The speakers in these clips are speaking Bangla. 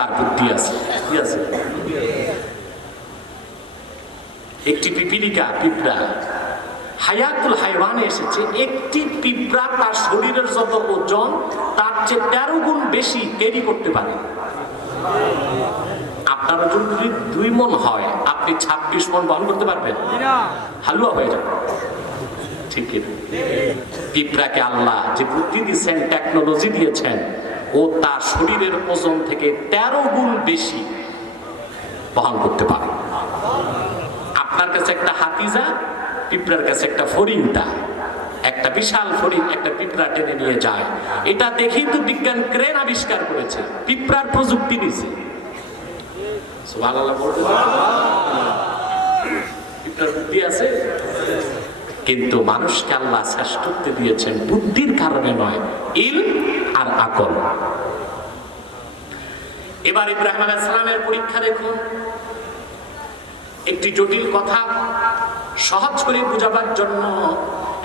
তার বুদ্ধি আছে, কি আছে? একটি পিপিলিকা পিঁপড়া হায়াতুল হাইওয়ানে এসেছে, একটি পিঁপড়া তার শরীরের যত ওজন তার চেয়ে 13 গুণ বেশি ক্যারি করতে পারে। আপনার ওজন যদি 2 মণ হয়, আপনি 26 মণ বহন করতে পারবেন? হালুয়া হয়ে যাবে। ঠিক আছে, পিঁপড়াকে আল্লাহ যে বুদ্ধি দিয়েছেন, টেকনোলজি দিয়েছেন, ও তার শরীরের ওজন থেকে 13 গুণ বেশি বহন করতে পারে। আপনার কাছে একটা হাতিজা, পিঁপড়ার কাছে একটা ফড়িংটা, একটা বিশাল ফড়িং একটা পিঁপড়া টেনে নিয়ে যায়। এটা দেখেই তো বিজ্ঞান ক্রেন আবিষ্কার করেছে, পিঁপড়ার প্রযুক্তি নিছে। সুবহানাল্লাহ বলতে পিঁপড়ার বুদ্ধি আছে, কিন্তু মানুষকে আল্লাহ শ্রেষ্ঠত্ব দিয়েছেন বুদ্ধির কারণে নয়, ইলম আর আকল। এবার ইব্রাহিম আলাইহিস সালামের পরীক্ষা দেখুন। একটি জটিল কথা সহজ করে বুঝাবার জন্য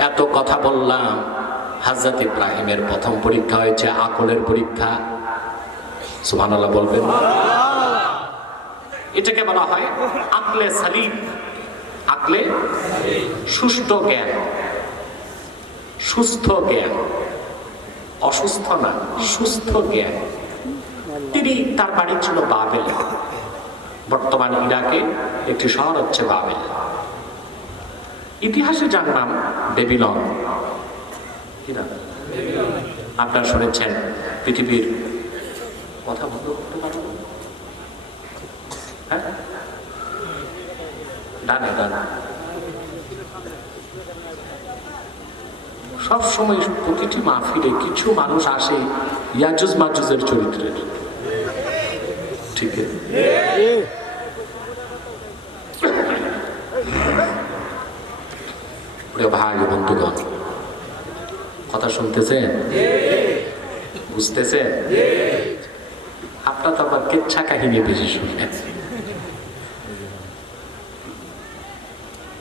এত কথা বললাম। হযরত ইব্রাহিমের প্রথম পরীক্ষা হয়েছে আকলের পরীক্ষা। সুবহানাল্লাহ বলবেন। এটাকে বলা হয় আকলে সালিম, আকলে সুস্থ জ্ঞান, সুস্থ জ্ঞান, অসুস্থ না, সুস্থ জ্ঞান। তিনি, তার বাড়ি ছিল বাবেল, বর্তমান ইরাকে একটি শহর হচ্ছে বাবেল। ইতিহাসে যার নাম বেবিলন। কি নাম? আপনারা শুনেছেন পৃথিবীর কথা বলতে পারবো? হ্যাঁ, ডানে ডানে। সব সময় প্রতিটি মাহফিলে কিছু মানুষ আসে ইয়াজুজ মাজুজের চরিত্রের। ঠিক আছে, ভাই বন্ধুগণ, কথা শুনতেছেন? বুঝতেছেন? আপনার তো আবার কেচ্ছা কাহিনী বেশি শুনলেন।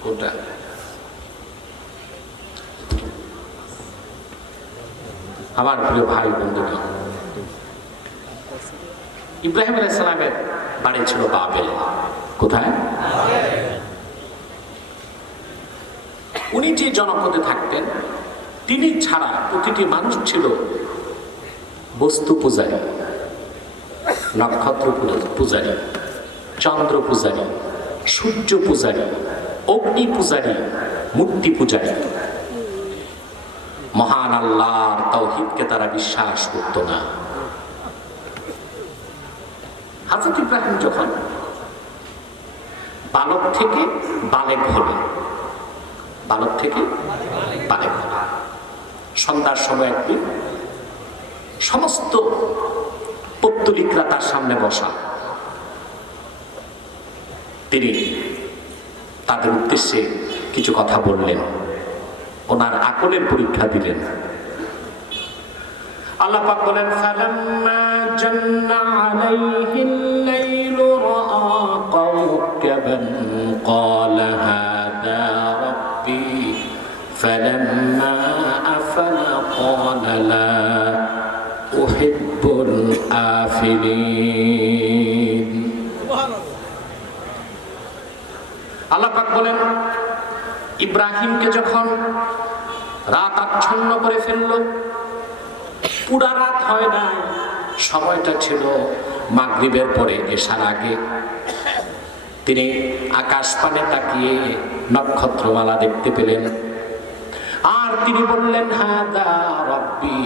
কোনটা? আমার প্রিয় ভাই বন্ধুগণ, ইব্রাহিম আলাইহিস সালামের বাড়ি ছিল বাবেল। কোথায়? উনি যে জনপদে থাকতেন, তিনি ছাড়া প্রতিটি মানুষ ছিল বস্তু পূজারী, নক্ষত্র পূজারী, চন্দ্র পূজারী, সূর্য পূজারী, অগ্নি পূজারী, মূর্তি পূজারী। মহান আল্লাহর তাওহীদকে তারা বিশ্বাস করত না। হযরত ইব্রাহিম যখন বালক থেকে বালেগ হলেন, বালক থেকে বালেগ হলেন, সন্ধ্যার সময় একদিন সমস্ত পৌত্তলিকরা তার সামনে বসা। তিনি তাদের উদ্দেশ্যে কিছু কথা বললেন, ওনার আকলের পরীক্ষা দিলেন। আল্লাহ পাক বলেন, ফালাম্মা জান্না আলাইহিল লাইলু রাআ কাওকাবান ক্বালা হাদা রাব্বি ফালাম্মা আফলা ক্বালা লা উহিব্বুল আফিলিন। আল্লাহ পাক বলেন, ইব্রাহিমকে যখন রাত আচ্ছন্ন করে ফেলল, পুরা রাত হয় না, সময়টা ছিল মাগরিবের পরে এশার আগে। তিনি আকাশ পানে তাকিয়ে নক্ষত্রমালা দেখতে পেলেন, আর তিনি বললেন, হাদা রব্বি,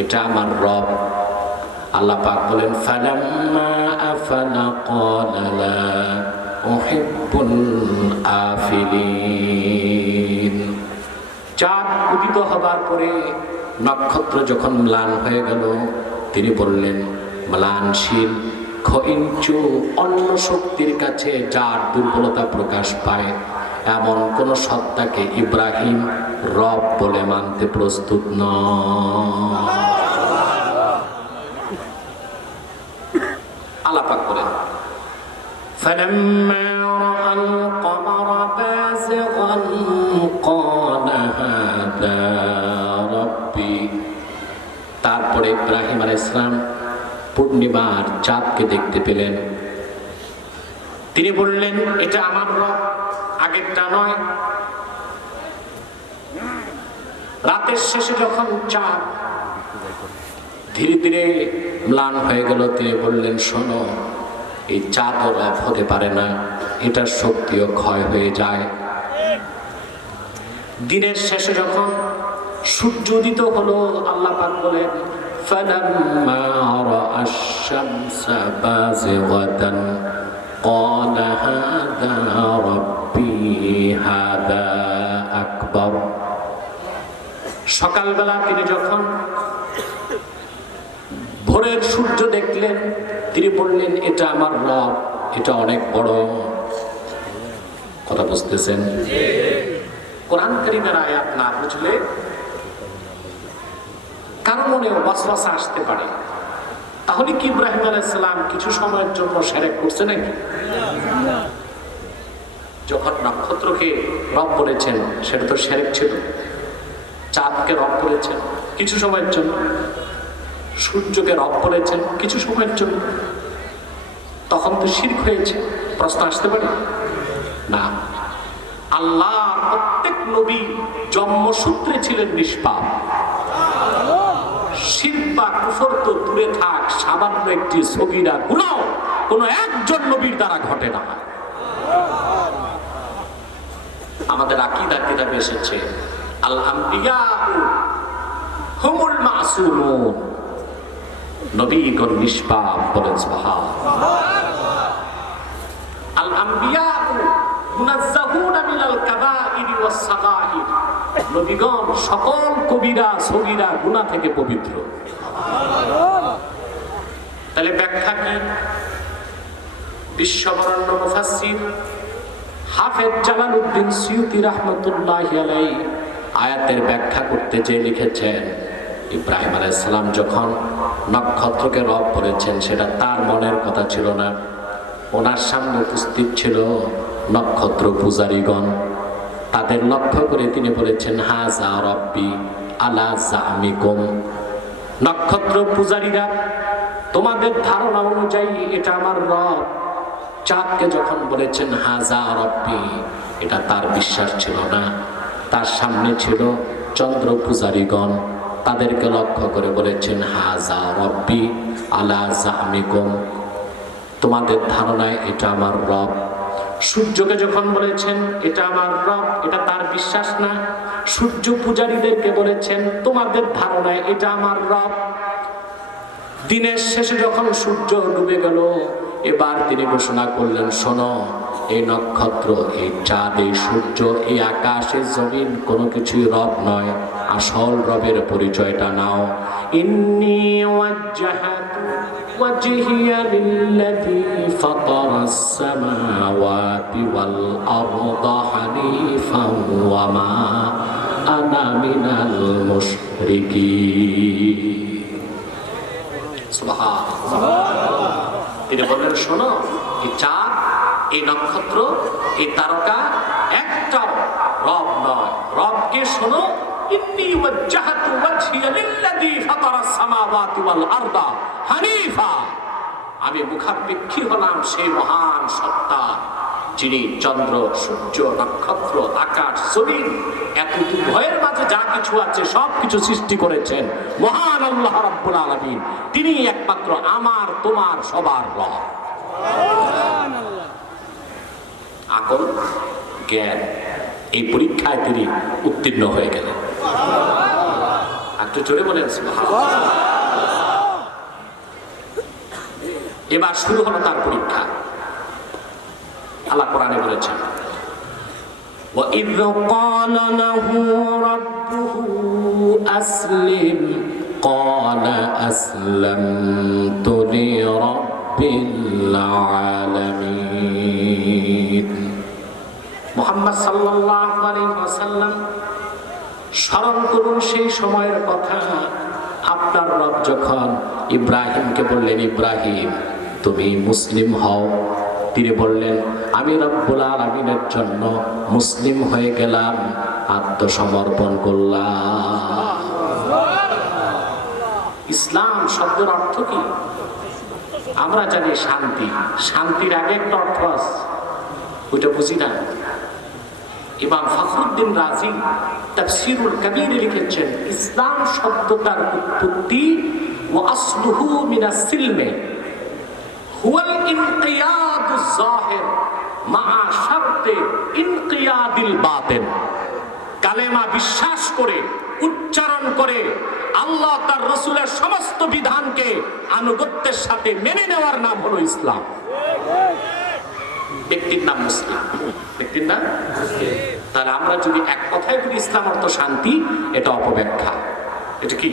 এটা আমার রব। আল্লাহ পাক বলেন, ফালাম্মা আফালা ক্বালা লা উহিব্বুল আফিলিন। চাঁদ উদিত হবার পরে নক্ষত্র যখন ম্লান হয়ে গেল, তিনি বললেন, ম্লানশীল ক্ষয়িঞ্চু অন্য শক্তির কাছে যার দুর্বলতা প্রকাশ পায়, এমন কোন সত্তাকে ইব্রাহিম রব বলে মানতে প্রস্তুত নয়। আল্লাহ পাক বলেন, فلما رأى القمر بازغا قال هذا ربي। তারপরে ইব্রাহিম আলাইহিস সালাম পূর্ণিমার চাঁদকে দেখতে পেলেন। তিনি বললেন, এটা আমার রব, আগেরটা নয়। রাতের শেষে যখন চাঁদ ধীরে ধীরে ম্লান হয়ে গেল, তিনি বললেন, শোনো, এই চাঁদও রব হতে পারে না, এটার শক্তিও ক্ষয় হয়ে যায়। দিনের শেষে যখন সূর্য উদিত হলো, আল্লাহ পাক বলেন, فَلَمَّا رَأَى الشَّمْسَ بَازِغَةً قَالَ هَذَا رَبِّي هَذَا أَكْبَرُ। সকালবেলা তিনি যখন ভোরের সূর্য দেখলেন, তিনি বললেন, এটা আমার রব, এটা অনেক বড়। কথা বুঝতেছেন? কোরআন কারীমের আয়াত না বুঝলে কারো মনেও ওয়াসওয়াসা আসতে পারে। তাহলে কি ইব্রাহিম আলাইহিস সালাম কিছু সময়ের জন্য শিরক করছে নাকি? যখন নক্ষত্রকে রব বলেছেন, সেটা তো শিরক ছিল। চাঁদকে রব বলেছেন কিছু সময়ের জন্য, সূর্যকে রব বলেছেন কিছু সময়ের জন্য, তখন তো শিরক হয়েছে। প্রশ্ন আসতে পারে না। আল্লাহ প্রত্যেক নবী জন্মসূত্রে ছিলেন নিষ্পাপ। শিরক বা কুফর তো দূরে থাক, সামান্য একটি সগীরা গুনাহ কোনো একজন নবীর দ্বারা ঘটে না। আমাদের আকীদা কিতাবে এসেছে, আল আম্বিয়া হুমুল মাসুমুন, নবীগণ নিষ্পাপ। বলেন সুবহানাল্লাহ। আল আম্বিয়া মুনাজ্জাহুনা মিনাল কাবাইরি ওয়াস সাগাইর, নবীগণ সকল কবিরা সগীরা গুনাহ থেকে পবিত্র। তাহলে ব্যাখ্যা কি? বিশ্ববরেণ্য মুফাসসির হাফেজ জালালউদ্দিন সুয়ুতী রাহমাতুল্লাহি আলাইহি আয়াতের ব্যাখ্যা করতে যে লিখেছেন, ইব্রাহিম আলাইহিস সালাম যখন নক্ষত্রকে রব বলেছেন, সেটা তার মনের কথা ছিল না। ওনার সামনে উপস্থিত ছিল নক্ষত্র পূজারীগণ। তাদের লক্ষ্য করে তিনি বলেছেন, হাযা রব্বি আলা জামিকুম। নক্ষত্র পূজারীরা, তোমাদের ধারণা অনুযায়ী এটা আমার রব। চাঁদকে যখন বলেছেন হাযা রব্বি, এটা তার বিশ্বাস ছিল না। তার সামনে ছিল চন্দ্র পূজারীগণ, তাদেরকে লক্ষ্য করে বলেছেন, হাযা রব্বি আলা জামিকুম, তোমাদের ধারণায় এটা আমার রব। সূর্যকে যখন বলেছেন এটা আমার রব, এটা তার বিশ্বাস না। সূর্য পূজারীদেরকে বলেছেন, তোমাদের ধারণায় এটা আমার রব। দিনের শেষে যখন সূর্য ডুবে গেল, এবার তিনি ঘোষণা করলেন, শোনো, এই নক্ষত্র, এই চাঁদ, এই সূর্য, এই আকাশ, এই জমিন কোনো কিছুই রব নয়। আসল রবের পরিচয়টা নাও। ইন্নী ওয়াজ্জাহাতু ওয়াজহিয়া লিল্লাযী ফাতারাস সামাওয়াতি ওয়াল আরদা হানিফান ওয়া মা আনা মিনাল মুশরিকিন। সুবহানাল্লাহ। তিনি বললেন, শোনো, এই চাঁদ, এই নক্ষত্র, এই তারকা একটাও রব নয়। রবকে শোনো, ইন্নী ওয়াজ্জাহাতু ওয়াজহিয়া লিল্লাযী ফাতারাস সামাওয়াতি ওয়াল আরদা হানিফা। আমি মুখাপেক্ষী হলাম সেই মহান সত্তা, যিনি চন্দ্র, সূর্য, নক্ষত্র, আকাশ, জমিন, এত উভয়ের মাঝে যা কিছু আছে সব কিছু সৃষ্টি করেছেন মহান আল্লাহ রাব্বুল আলামিন। তিনি একমাত্র আমার, তোমার, সবার রব। আকল, জ্ঞান, এই পরীক্ষায় তিনি উত্তীর্ণ হয়ে গেলেন। একটু জোরে বলেন সুবহানাল্লাহ। এবার শুরু হলো তার পরীক্ষা। আল্লাহ কোরআনে বলেছেন, وَإِذْ قَالَ لَهُ رَبُّهُ أَسْلِمْ قَالَ أَسْلَمْتُ لِرَبِّ الْعَالَمِينَ। মুহাম্মদ সাল্লাল্লাহু আলাইহি ওয়াসাল্লাম, স্মরণ করুন সেই সময়ের কথা। আপনার রব যখন ইব্রাহিমকে বললেন, ইব্রাহিম, তুমি মুসলিম হও। তিনি বললেন, আমি রব্বুল আলামিনের জন্য মুসলিম হয়ে গেলাম, আত্মসমর্পণ করলাম। ইসলাম শব্দের অর্থ কি? আমরা জানি শান্তি, শান্তির আগে একটা অর্থ আছে, ওইটা বুঝি না। ইমাম ফখরুদ্দিন রাজি তাফসীরুল কবীরে লিখেছেন, ইসলাম শব্দটার উৎপত্তি ওয়া আসলুহু মিনাস সিলমে হুয়াল ইনকিয়াদুজ যাহির মা শারতে ইনকিয়াদিল বাতিন। কালেমা বিশ্বাস করে, উচ্চারণ করে আল্লাহ তার রাসূলের সমস্ত বিধানকে আনুগত্যের সাথে মেনে নেওয়ার নাম হলো ইসলাম। ব্যক্তির নাম মুসলিম, ব্যক্তির নাম। তাহলে আমরা যদি এক কথায় বলি ইসলাম অর্থ শান্তি, এটা অপব্যাখ্যা। এটা কি?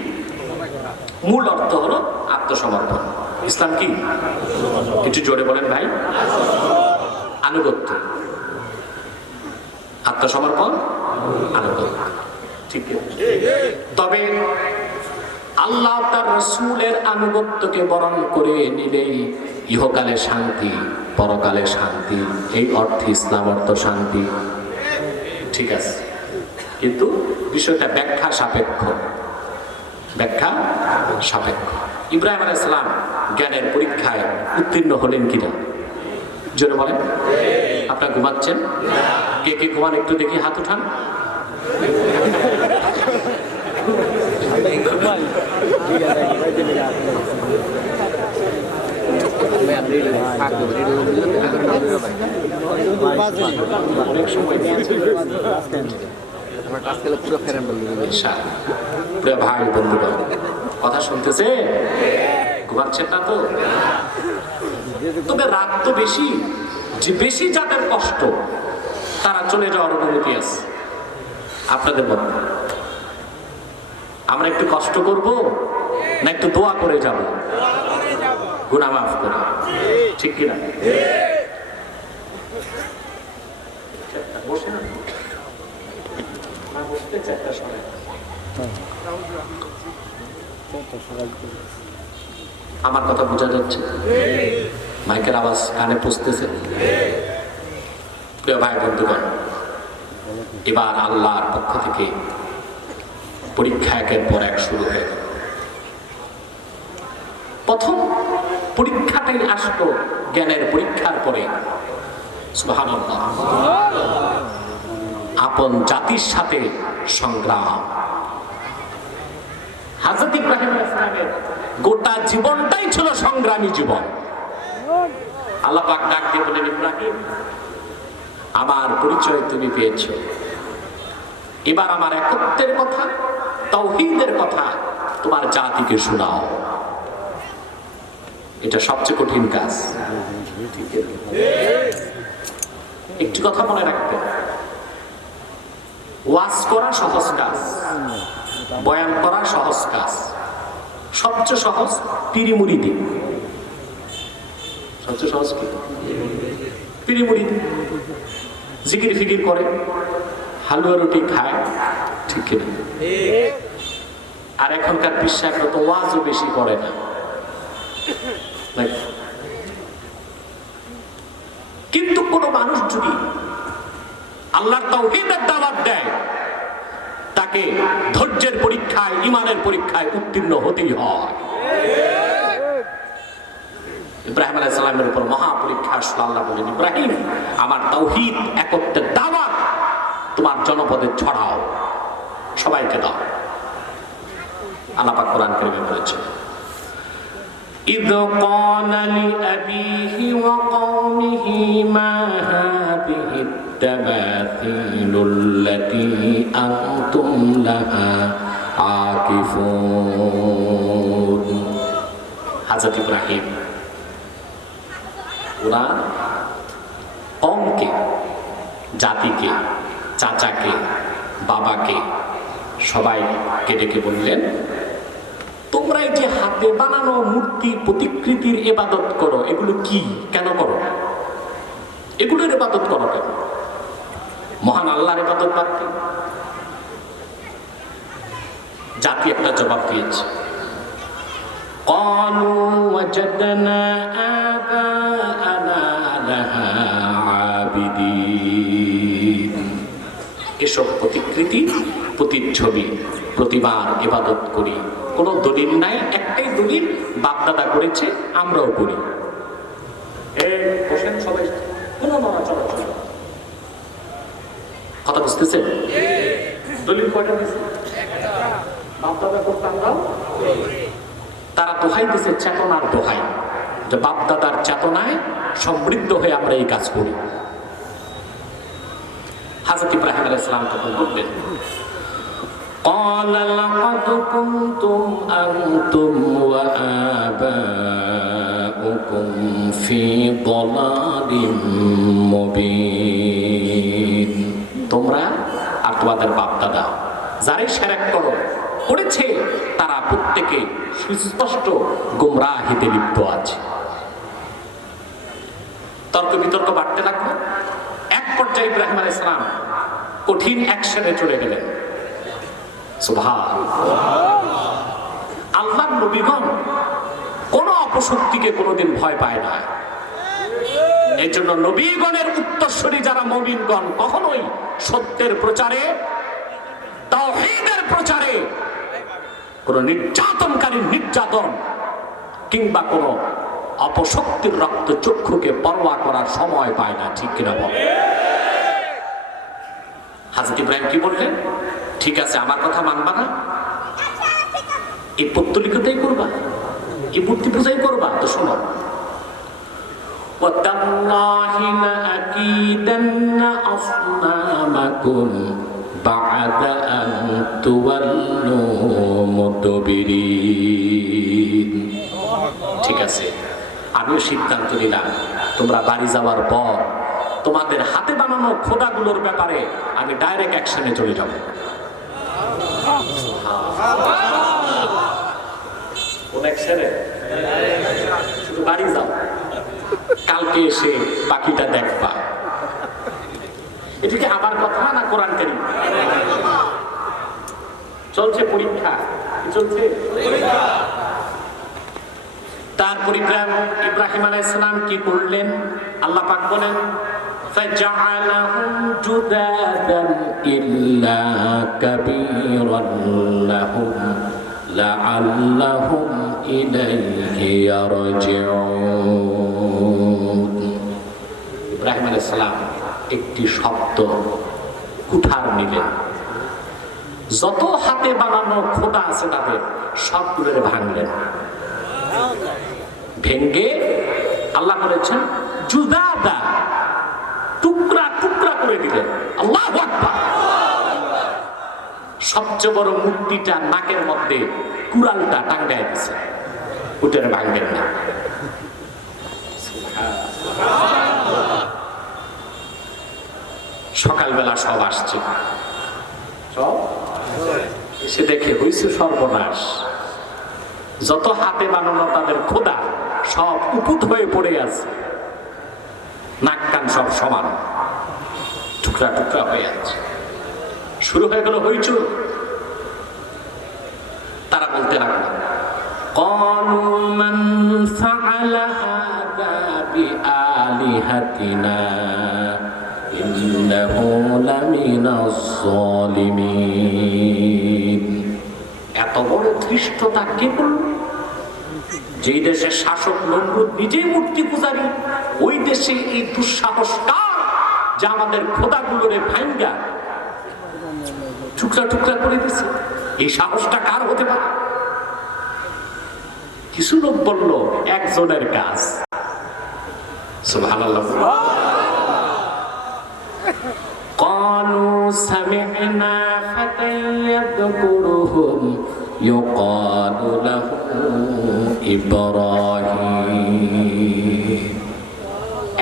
মূল অর্থ হলো আত্মসমর্পণ। ইসলাম কি? একটু জোরে বলেন ভাই। আনুগত্য, আত্মসমর্পণ, আনুগত্য, ঠিক। তবে আল্লাহ তার রাসূলের আনুগত্যকে বরণ করে নিলেই ইহকালে শান্তি, পরকালে শান্তি, এই অর্থে ইসলাম অর্থ শান্তি, ঠিক আছে। কিন্তু বিষয়টা ব্যাখ্যা সাপেক্ষ, ব্যাখ্যা সাপেক্ষ। ইব্রাহিম আলাইহিস সালাম জ্ঞানের পরীক্ষায় উত্তীর্ণ হলেন কিনা? জোরে বলেন। আপনারা ঘুমাচ্ছেন? কে কে ঘুমান একটু দেখি, হাত উঠান। ভাই বন্ধুরা কথা শুনতেছে? ঘুমাচ্ছেন না তো? তবে রাত তো বেশি, যে বেশি যাদের কষ্ট তারা চলে যাওয়ার অনুমতি আছে আপনাদের মধ্যে। আমরা একটু কষ্ট করব না একটু দোয়া করে যাব গুনাহ মাফ করে, ঠিক কিনা? আমার কথা বোঝা যাচ্ছে? মাইকের আওয়াজ কানে পৌঁছতেছে? প্রিয় ভাই বন্ধুগণ, এবার আল্লাহর পক্ষ থেকে পরীক্ষা একের পর এক শুরু হয়ে গেল। প্রথম পরীক্ষাটাই আসলো জ্ঞানের পরীক্ষার পরে। সুবহানাল্লাহ। আপন জাতির সাথে সংগ্রাম। হযরত ইব্রাহিম আলাইহিস সালামের গোটা জীবনটাই ছিল সংগ্রামী জীবন। আল্লাহ পাক ডাক দিয়ে বলেন, ইব্রাহিম আমার পরিচয় তুমি পেয়েছো, এবার আমার একত্বের কথা, তাওহীদের কথা তোমার জাতিকে শোনাও। এটা সবচেয়ে কঠিন কাজ। একটি কথা মনে রাখতে, ওয়াজ করা সহজ কাজ, বয়ান করা সহজ কাজ, সবচেয়ে সহজ পিরিমুরিদি। সবচেয়ে সহজ কি? পিরিমুরিদি। জিকির ফিকির করে, হালুয়া রুটি খায়, ঠিক কিনা? আর এখনকার বিশ্বাস তো ওয়াজও বেশি করে না। কিন্তু কোন মানুষ যদি আল্লাহর তাওহীদের দাওয়াত দেয়, তাকে ধৈর্যের পরীক্ষায়, ঈমানের পরীক্ষায় উত্তীর্ণ হতেই হয়। ইব্রাহিম আলাইহিস সালামের উপর মহা পরীক্ষা আসলো। আল্লাহ বলেন, ইব্রাহিম আমার তাওহীদ একত্বের দাওয়াত তোমার জনপদে ছড়াও, সবাইকে দাও। আল্লাহ পাক কোরআন কারীমে বলেছেন, إذ قال لأبيه وقومه ما هذه التماثيل التي أنتم لها عاكفون। হযরত ইব্রাহিম ওরা কওমকে, জাতিকে, চাচাকে, বাবাকে, সবাইকে ডেকে বললেন, তোমরা এই যে হাতে বানানো মূর্তি প্রতিকৃতির ইবাদত করো, এগুলো কি, কেন করো? এগুলোর ইবাদত করো কেন? মহান আল্লাহর ইবাদত বাদ দিয়ে। জাতি একটা জবাব দিয়েছে, ক্বালু ওয়াজাদনা আবা'ানা লাহা আবিদিন। এসব প্রতিকৃতি প্রতিচ্ছবি, প্রতিবার ইবাদত করি, কোনো দলিল নাই, একটাই দলিল বাপ-দাদা করেছে, আমরাও করি। বসেন সবাই, কোনো নড়াচড়া চলে না। কথা বুঝতেছেন? দলিল কয়টা দিয়েছে? বাপ-দাদা করতে আমরাও। তারা দোহাই দিয়েছে চেতনার দোহাই, যে বাপ-দাদার চেতনায় সমৃদ্ধ হয়ে আমরা এই কাজ করি। হযরত ইব্রাহিম আলাইহিস সালাম তখন বললেন, قال لقد كنتم أنتم وآباؤكم في ضلال مبين। তোমরা আর তোমাদের বাপ দাদা যারাই শিরক করেছে তারা প্রত্যেকে সুস্পষ্ট গোমরাহিতে লিপ্ত আছে। তর্ক বিতর্ক বাড়তে লাগলো। এক পর্যায়ে ইব্রাহিম আলাইহিস সালাম কঠিন অ্যাকশনে চলে গেলেন। আল্লাহর নবীগণ কোন অপশক্তিকে কোনোদিন ভয় পায় না। এই জন্য নবীগণের উত্তরসূরি যারা মুমিনগণ কখনোই সত্যের প্রচারে, তাওহীদের প্রচারে কোন নির্যাতনকারী নির্যাতন কিংবা কোন অপশক্তির রক্ত চক্ষুকে পরোয়া করার সময় পায় না। ঠিক কিনা বল? হযরত ইব্রাহিম কি বললেন? ঠিক আছে, আমার কথা মানবা না? এই পৌত্তলিকতাই করবা, এই মূর্তি পূজাই করবা? তো শোনো, ওয়াতাল্লাহি লাআকিদান্না আসনামাকুম বা'দা আন তুওয়াল্লু মুদবিরিন। ঠিক আছে, আমিও সিদ্ধান্ত নিলাম, তোমরা বাড়ি যাওয়ার পর তোমাদের হাতে বানানো খোদাগুলোর ব্যাপারে আমি ডাইরেক্ট অ্যাকশনে চলে যাব। শুধু বাড়ি যাও, কালকে এসে বাকিটা দেখবা। এটা কি আমার কথা না কোরআন কারীম? চলছে পরীক্ষা, চলছে পরীক্ষা। তারপর ইব্রাহিম আলাইহিস সালাম কি করলেন? আল্লাহ পাক বলেন, فجعلهم جذاذا إلا كبيرا لهم لعلهم إليه يرجعون। ইব্রাহিম আলাইহিস সালাম একটি শব্দ কুঠার নিলেন, যত হাতে বানানো খোদা আছে তাদের সবগুলোর ভাঙলেন। ভেঙ্গে আল্লাহ বলেছেন জুদাদা, টুকরা টুকরা করে দিলেন। আল্লাহু আকবার। সবচেয়ে বড় মূর্তিটা নাকের মধ্যে কুড়ালটা টাঙ্গায় দিয়েছে, ওটার ভাঙবেন না। সকালবেলা সব আসছে, সব এসে দেখে হইছে সর্বনাশ। যত হাতে বানানো তাদের খোদা সব উপুত হয়ে পড়ে আছে, নাক কান সব সমান, টুকরা টুকরা হয়ে আছে। শুরু হয়ে গেল হইচই। তারা বলতে লাগলো, ক্বালু মান ফাআলা হাযা বিআলিহাতিনা ইন্নাহু লামিনাজ যালিমিন। এত বড় ধৃষ্টতা কে করল? যেই দেশের শাসক নমরুদ নিজেই মূর্তি পূজারী, ওই দেশে এই দুঃসাহস কার যে আমাদের খোদাগুলোরে ভাঙ্গা টুকরা টুকরা করে দিছে? এই সাহসটা কার হতে পারে? কিছু লোক বলল একজনের কাজ। সুবহানাল্লাহ। قالوا سمعنا فتى يذكرهم يقال له إبراهيم।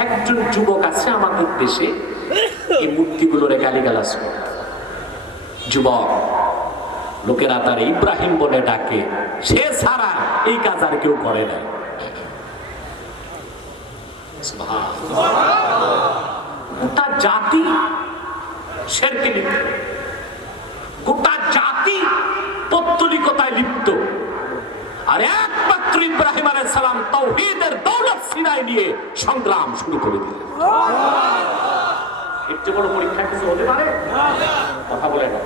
একজন যুবক আছে আমাদের দেশে, এই মূর্তিগুলোরে গালিগালাজ করে। যুবক, লোকেরা তার ইব্রাহিম বলে ডাকে, সে ছাড়া এই কাজ আর কেউ করে না। গোটা জাতি শিরকে লিপ্ত, গোটা জাতি পৌত্তলিকতায় লিপ্ত, আর একমাত্র ইব্রাহিম আলাইহিস সালাম তাওহীদের দৌলত সিনায় নিয়ে সংগ্রাম শুরু করে দিলেন। এর চেয়ে বড় পরীক্ষা কিছু হতে পারে? কথা বলে না।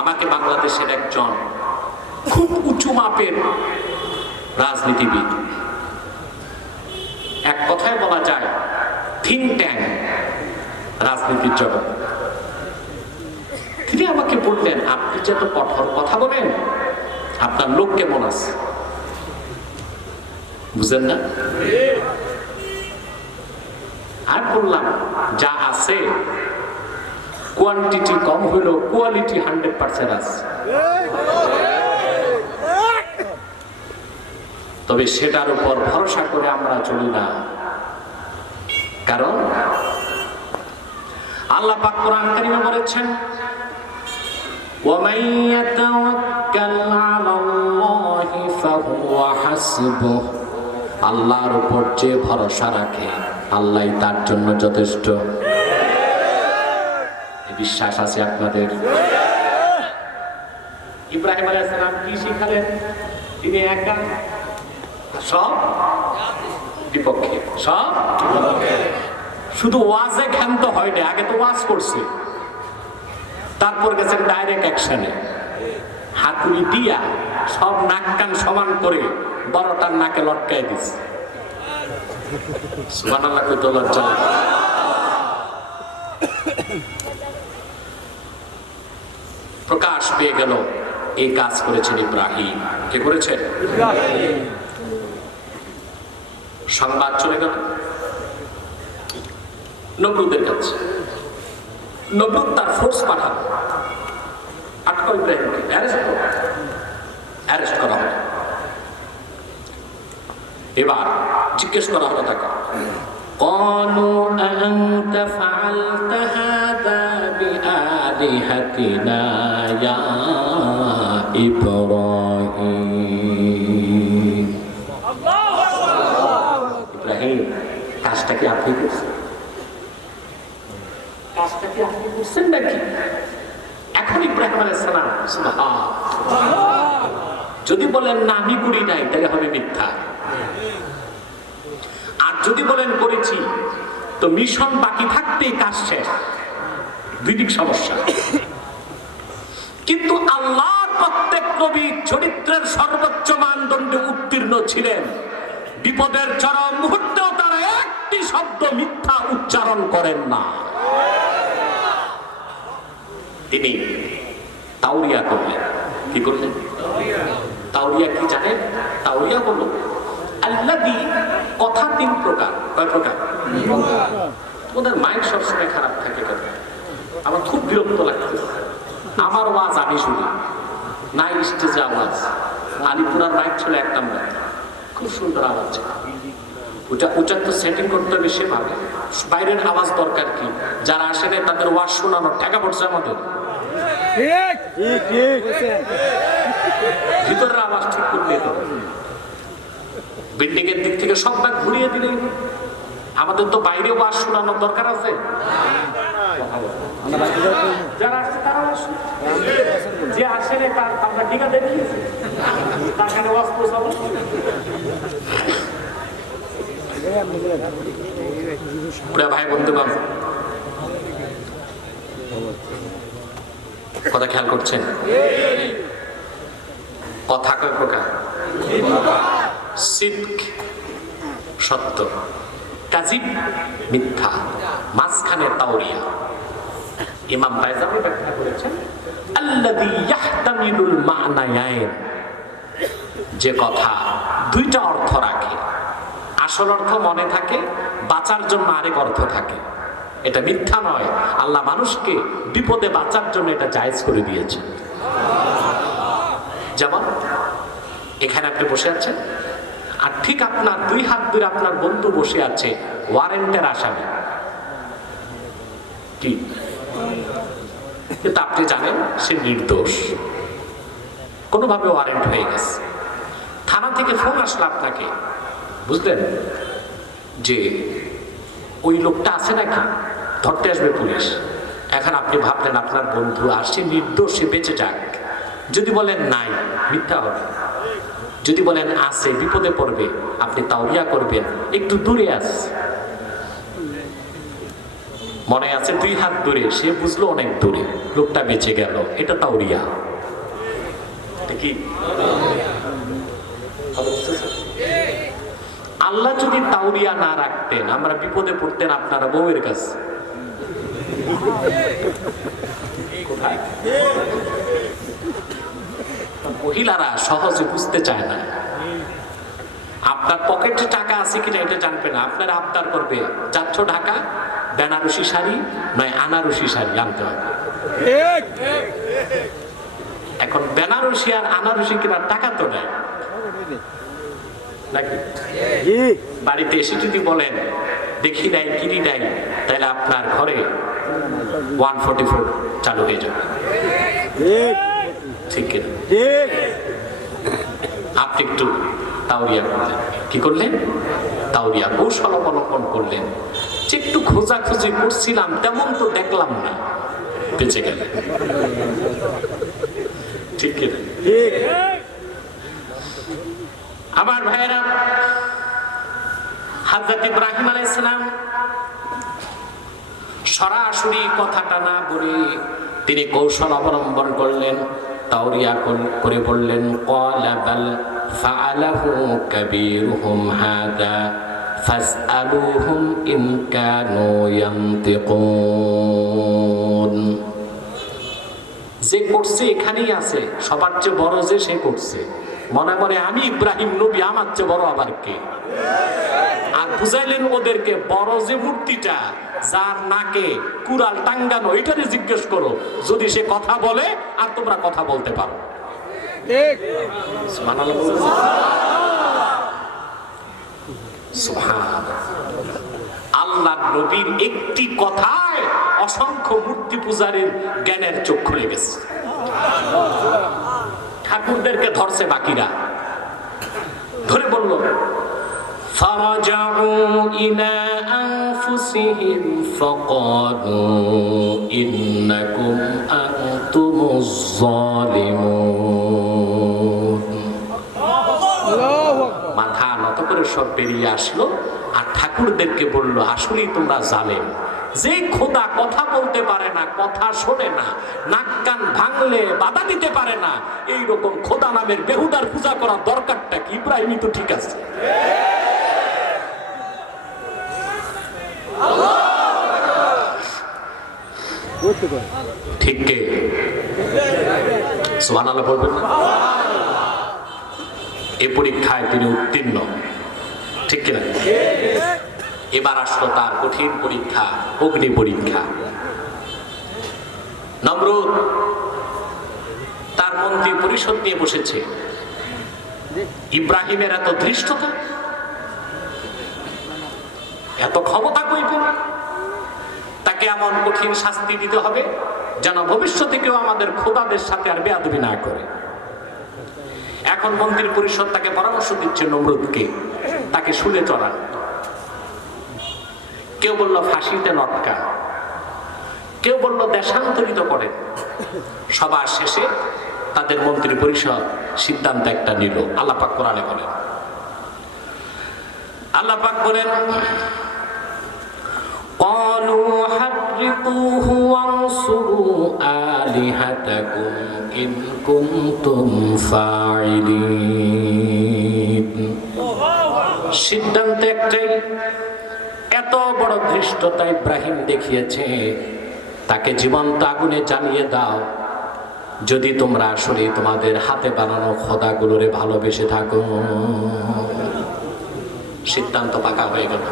আমাকে বাংলাদেশের একজন খুব উঁচু মাপের রাজনীতিবিদ, এক কথায় বলা যায় থিঙ্ক ট্যাঙ্ক রাজনীতির জগৎ, তিনি আমাকে বললেন, আপনি যে এত কঠোর কথা বলেন, আপনার লোক কেমন আছে? বুঝলেন না? আর বললাম, যা আছে কোয়ান্টিটি কম হইলেও কোয়ালিটি 100% আছে, তবে সেটার উপর ভরসা করে আমরা চলি না। কারণ আল্লাহ পাক কোরআন কারিমে বলেছেন, وَمَن يَتَوَكَّلْ عَلَى اللَّهِ فَهُوَ حَسْبُهُ, আল্লাহর উপর যে ভরসা রাখে আল্লাহই তার জন্য যথেষ্ট। বিশ্বাস আছে আপনাদের? ইব্রাহিম আলাইহিস সালাম কি শিখালেন? তিনি একা সব বিপক্ষে, সব শুধু ওয়াজে ক্ষান্ত হয়নি, আগে তো ওয়াজ করছে, তারপর গেছেন ডাইরেক্ট অ্যাকশনে, হাতুড়ি দিয়া সব নাক কান সমান করে বড়টার নাকে লটকাই দিচ্ছে। সুবহানাল্লাহ, কত লজ্জা। প্রকাশ পেয়ে গেল এই কাজ করেছেন ইব্রাহিম। কে করেছেন? সংবাদ চলে গেল নমরুদের কাছে। নমরুদ তার ফোর্স পাঠাল, আটকাও ইব্রাহিমকে, অ্যারেস্ট করা হলো। এবার জিজ্ঞেস করা হলো তাকে, قالوا أأنت فعلت هذا بآلهتنا يا إبراهيم। ইব্রাহিম, কাজটা কি আপনি করছেন? কাজটা কি আপনি করছেন নাকি? এখন ইব্রাহিম আলাইহিস সালাম যদি বলেন না আমি করি নাই, তাহলে হবে মিথ্যা। আর যদি বলেন করেছি, তো মিশন বাকি থাকতেই কাজ শেষ, দুই দিক সমস্যা। কিন্তু আল্লাহর প্রত্যেক নবী চরিত্রের সর্বোচ্চ মানদণ্ডে উত্তীর্ণ ছিলেন। বিপদের চরম মুহূর্তেও তারা একটি শব্দ মিথ্যা উচ্চারণ করেন না। তিনি তাওরিয়া করলেন। কি করলেন? তাওরিয়া কি জানেন? তাওরিয়া হলো আল্লাযী, কথা তিন প্রকার। কয় প্রকার? ওদের মাইন্ড সবসময় খারাপ থাকে কথা। আমার খুব বিরক্ত লাগতেছে। আমার ওয়াজ আমি শুনি না, স্টেজে আওয়াজ, আলিপুরার মাইক ছিল এক নম্বর, খুব সুন্দর আওয়াজ। ওটা তো সেটিং করতে হবে সেভাবে। বাইরের আওয়াজ দরকার কি? যারা আসে না তাদের ওয়াজ শোনানোর টাকা পড়ছে আমাদের। ভিতরের আওয়াজ ঠিক করতে হবে। বিল্ডিং এর দিক থেকে সব ব্যাগ ঘুরিয়ে দিলে আমাদের তো বাইরে ওয়াজ শোনানোর দরকার আছে। যারা আসছে তারা আসে, যে আসে না তার আমরা টিকা দেখিয়েছি, তার কাছে ওয়াজ পৌঁছাবো। ভাই বন্ধু বান্ধব, কথা খেয়াল করছেন? কথা কয় প্রকার? সিদক, সত্য, কাযিব, মিথ্যা, মাঝখানে তাওরিয়া। ইমাম বাইজাবি ব্যাখ্যা করেছেন, আল্লাযী ইয়াহতামিলুল মা'নায়াইন, যে কথা দুইটা অর্থ রাখে, আসল অর্থ মনে থাকে, বাঁচার জন্য আরেক অর্থ থাকে। এটা মিথ্যা নয়, আল্লাহ মানুষকে বিপদে বাঁচার জন্য এটা জায়েজ করে দিয়েছে। যেমন এখানে আপনি বসে আছেন, আর ঠিক আপনার দুই হাত ধরে আপনার বন্ধু বসে আছে ওয়ারেন্টের আসামি। কি? কিন্তু আপনি জানেন সে নির্দোষ, কোনোভাবে ওয়ারেন্ট হয়ে গেছে। থানা থেকে ফোন আসলো আপনাকে, বুঝলেন যে ওই লোকটা আছে নাকি, ধরতে আসবে পুলিশ। এখন আপনি ভাবলেন আপনার বন্ধু আর সে নির্দোষ, সে বেঁচে যাক। যদি বলেন নাই, মিথ্যা হবে। যদি বলেন আছে, বিপদে পড়বে, আপনি তাওরিয়া করবেন, একটু দূরে আস, মনে আছে 2 হাত দূরে, সে বুঝলো অনেক দূরে, লোকটা বেঁচে গেল। এটা তাওরিয়া। কি আল্লাহ যদি তাওরিয়া না রাখতেন, আমরা বিপদে পড়তেন আপনারা বউয়ের কাছে। মহিলারা সহজে বুঝতে চায় না। আপনার পকেটে টাকা আছে কিনা এটা জানবে না, আপনার আবদার করবে, যাচ্ছ ঢাকা, বেনারসি শাড়ি নয় আনারসি শাড়ি আনতে হবে। এখন বেনারসি আর আনারসি কেনার টাকা তো নেই নাকি? বাড়িতে এসে যদি বলেন দেখি নাই কিনি নাই, তাহলে আপনার ঘরে 144 চালু হয়ে যাবে। ঠিক কিনা? আপনি একটু তাওরিয়া করলেন। কি করলেন? তাওরিয়া কৌশল অবলম্বন করলেন। যে একটু খোঁজাখুঁজি করছিলাম তেমন তো দেখলাম না, বেঁচে গেলেন। ঠিক কিনা? আমার ভাইয়েরা, হযরত ইব্রাহিম আলাইহিস সালাম সরাসরি কথাটা না বলে তিনি কৌশল অবলম্বন করলেন, তাওরিয়া করে বললেন, ক্বালা বাল ফাআলাহু কাবীরুহুম হাদা ফাসআলুহুম ইন কানু ইয়ানতিকুন। যে করছে এখানেই আছে, সবার চেয়ে বড় যে সে করছে। মনে মনে আমি ইব্রাহিম নবী, আমার চেয়ে বড় আবার কে? আর বুঝাইলেন ওদেরকে, বড় যে মূর্তিটা যার নাকে কুড়াল টাঙ্গানো, এটারে জিজ্ঞেস করো, যদি সে কথা বলে আর তোমরা কথা বলতে পারো। ঠিক সুবহানাল্লাহ। আল্লাহ নবীর একটি কথায় অসংখ্য মূর্তি পূজারীর জ্ঞানের চোখ খুলে গেছে। ঠাকুরদেরকে ধরছে বাকিরা, ধরে বলল, ফারাজাউ ইলা আনফুসিহিম ফাকালু ইন্নাকুম আনতুমুজ জালিমুন। মাথা নত করে সব বেরিয়ে আসলো, আর ঠাকুরদেরকে বলল, আসলেই তোমরা জালেম। যে খোদা কথা বলতে পারে না, কথা শোনে না, নাক কান ভাঙলে বাধা দিতে পারে না, এইরকম খোদা নামের বেহুদার পূজা করার দরকারটা কি? ইব্রাহিমই তো ঠিক আছে। ঠিক কে? সুবহানাল্লাহ বলবেন না? এই পরীক্ষায় তিনি উত্তীর্ণ, ঠিক কিনা? এবার আসলো তার কঠিন পরীক্ষা, অগ্নি পরীক্ষা। নমরুদ তার মন্ত্রী পরিষদ নিয়ে বসেছে। ইব্রাহিমের এত ধৃষ্টতা, এত ক্ষমতা কই পেল? তাকে এমন কঠিন শাস্তি দিতে হবে যেন ভবিষ্যতে কেউ আমাদের খোদাদের সাথে আর বেয়াদবি না করে। এখন মন্ত্রী পরিষদ তাকে পরামর্শ দিচ্ছে নমরুদকে, তাকে শুলে চড়ান। কেউ বলল ফাঁসিতে লটকান, কেউ বলল দেশান্তরিত করেন। সবার শেষে তাদের মন্ত্রী পরিষদ সিদ্ধান্ত একটা নিল। আল্লাহ পাক কোরআনে বলেন, আল্লাহ পাক বলেন, ক্বালু হাররিকুহু ওয়ানসুরু আলিহাতাকুম ইন কুনতুম ফাইলিন। সিদ্ধান্ত একটাই, এত বড় ধৃষ্টতা ইব্রাহিম দেখিয়েছে, তাকে জীবন্ত আগুনে জ্বালিয়ে দাও যদি তোমরা আসলে তোমাদের হাতে বানানো খোদাগুলোরে ভালোবেসে থাকো। সিদ্ধান্ত পাকা হয়ে গেল।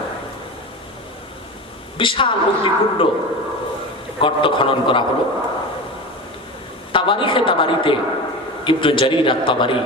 বিশাল অগ্নিকুণ্ড গর্ত খনন করা হলো। তাবারিতে ইবনে জারির আত-তাবারি